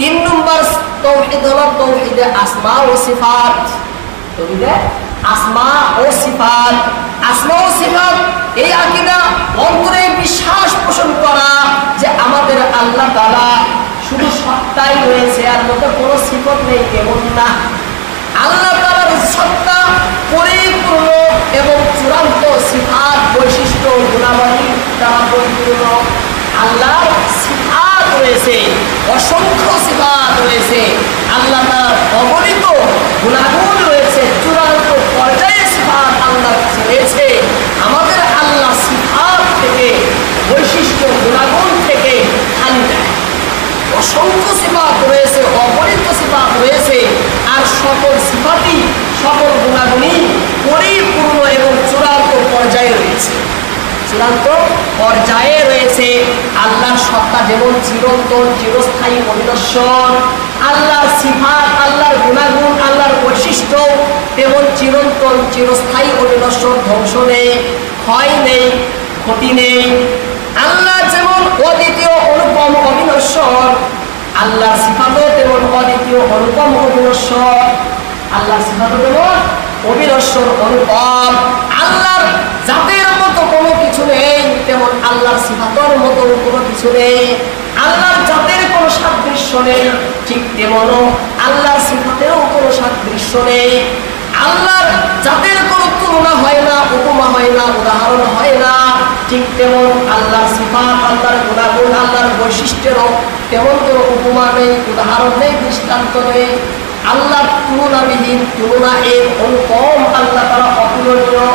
তিন নম্বর তাওহীদ হলো তাওহীদে আসমা ও সিফাত। তাওহীদে আসমা ও সিফাত, আসমা ও সিফাত এই আকীদা অন্তরে বিশ্বাস পোষণ করা যে আমাদের আল্লাহ তাআলা শুধু সত্তাই রয়েছে, আর মতো কোনো সিফত নেই, এমন না। আল্লাহ তাআলার সত্তা পরিপূর্ণ এবং চূড়ান্ত সিফাত, বৈশিষ্ট্য, গুণাবলী দ্বারা পরিপূর্ণ। আল্লাহর সিফাত রয়েছে, অসংখ্য সিফাত রয়েছে। আল্লাহ তাআলার অগণিত গুণাগুণ রয়েছে, চূড়ান্ত পর্যায়ে সিফাত আল্লাহর কাছে রয়েছে। আমাদের আল্লাহ সিফাত থেকে, বৈশিষ্ট্য গুণাগুণ থেকে খালি নেয়। অসংখ্য সিফাত রয়েছে, অগণিত সিফাত রয়েছে, আর সকল সিফাতই, সকল গুণাগুণই পরিপূর্ণ এবং চূড়ান্ত পর্যায়ে রয়েছে। চূড়ান্ত পর্যায়ে রয়েছে। আল্লাহর সত্তা যেমন চিরন্তন, চিরস্থায়ী, অবিনশ্বর, আল্লাহর সিফাত, আল্লাহর গুণাগুণ, আল্লাহর বৈশিষ্ট্য তেমন চিরন্তন, চিরস্থায়ী, অবিনশ্বর, ধ্বংস নেই, ক্ষয় নেই, ক্ষতি নেই। আল্লাহ যেমন অদ্বিতীয়, অনুপম, অবিনশ্বর, আল্লাহর সিফাতও তেমন অদ্বিতীয়, অনুপম, অবিনশ্বর। আল্লাহর সিফাতও তেমন অবিনশ্বর, অনুপম। আল্লাহর জাতের মতো কোনো কিছু নেই, তেমন আল্লাহর সিফাতের মতো কোনো কিছু নেই। আল্লাহর জাতের কোনো সাদৃশ্য নেই, ঠিক তেমনও আল্লাহর সিফাতেরও কোনো সাদৃশ্য নেই। আল্লাহর জাতের কোনো তুলনা হয় না, উপমা হয় না, উদাহরণ হয় না, ঠিক তেমন আল্লাহর সিফাত, আল্লাহর গুণাগুণ, আল্লাহর বৈশিষ্ট্যেরও তেমন কোনো উপমা নেই, উদাহরণ নেই, দৃষ্টান্ত নেই। আল্লাহ তুলনাবিহীন, তুলনাহীন, অনুপম, আল্লাহ তাআলা অতুলনীয়।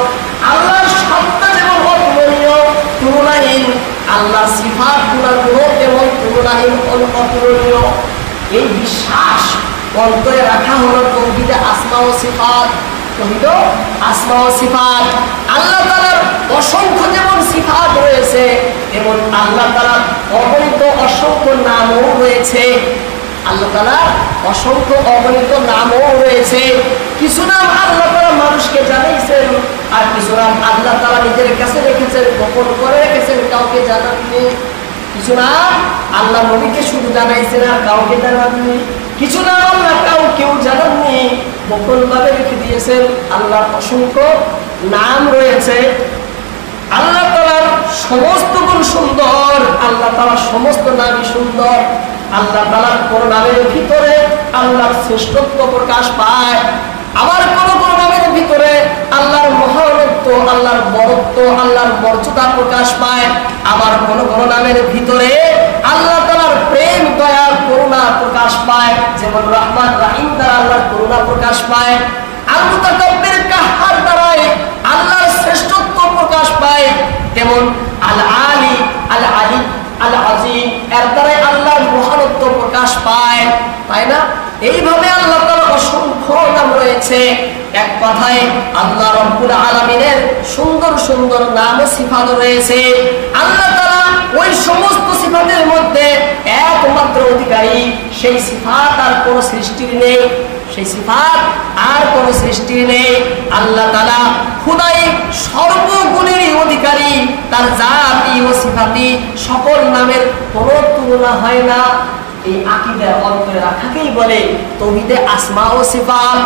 আল্লাহর সত্তা যেমন অতুলনীয়, তুলনাহীন, আল্লাহর সিফাত, গুণাগুণ তেমন তুলনাহীন, অতুলনীয়। এই বিশ্বাস অন্তরে রাখা হলো তাওহীদে আসমা ও সিফাত। তাওহীদে আসমা ও সিফাত, আল্লাহ তাআলার অসংখ্য যেমন সিফাত রয়েছে, তেমন আল্লাহ তাআলার অগণিত অসংখ্য নামও রয়েছে। আল্লাহ তাআলার অসংখ্য অগণিত নামও রয়েছে। কিছু নাম আল্লাহ তাআলা মানুষকে জানাইছেন, আর কিছু নাম আল্লাহ তাআলা নিজের কাছে রেখেছেন, গোপন করে রেখেছেন, কাউকে জানাননি। কিছু নাম আল্লাহ নবীকে শুধু জানাইছেন, আর কাউকে জানাননি। কিছু নাম আল্লাহ কাউকেও জানাননি, গোপনভাবে রেখে দিয়েছেন। আল্লাহর অসংখ্য নাম রয়েছে। আল্লাহ তাআলার সমস্ত গুণ সুন্দর, আল্লাহ তাআলার সমস্ত নামই সুন্দর। আল্লাহ তাআলার কোন নামের ভিতরে আল্লাহর শ্রেষ্ঠত্ব প্রকাশ পায়, আবার কোন কোন নামের ভিতরে আল্লাহর মহানত্ব, আল্লাহর বরত্ব, আল্লাহর মর্যাদা প্রকাশ পায়, আবার কোন কোন নামের ভিতরে আল্লাহ তাআলার প্রেম, দয়া, করুণা প্রকাশ পায়। যেমন রহমান, রহিম দ্বারা আল্লাহর করুণা প্রকাশ পায়। আল মুতাকাব্বির, কাহ্হার দ্বারাই আল্লাহর শ্রেষ্ঠত্ব প্রকাশ পায়। তেমন আল আলী, আল আলী, আল আজিম এর দ্বারাই আল্লাহর মহানত্ব প্রকাশ পায়, তাই না? এইভাবে আল্লাহ তাআলার অসংখ্য নাম রয়েছে। এক কথায় আল্লাহ রাব্বুল আলামিনের সুন্দর সুন্দর নাম ও সিফাত রয়েছে। আল্লাহ তাআলা ওই সমস্ত সিফাতের মধ্যে একমাত্র অধিকারী, সেই সিফাত আর কোনো সৃষ্টির নেই, সেই সিফাত আর কোনো সৃষ্টির নেই। আল্লাহ তাআলা খুদাই সর্বগুণেরই অধিকারী, তার জাতি ও সিফাতি সকল নামের কোনো তুলনা হয় না। এই আকীদা অন্তরে রাখাকেই বলে তাওহীদে আসমা ও সিফাত।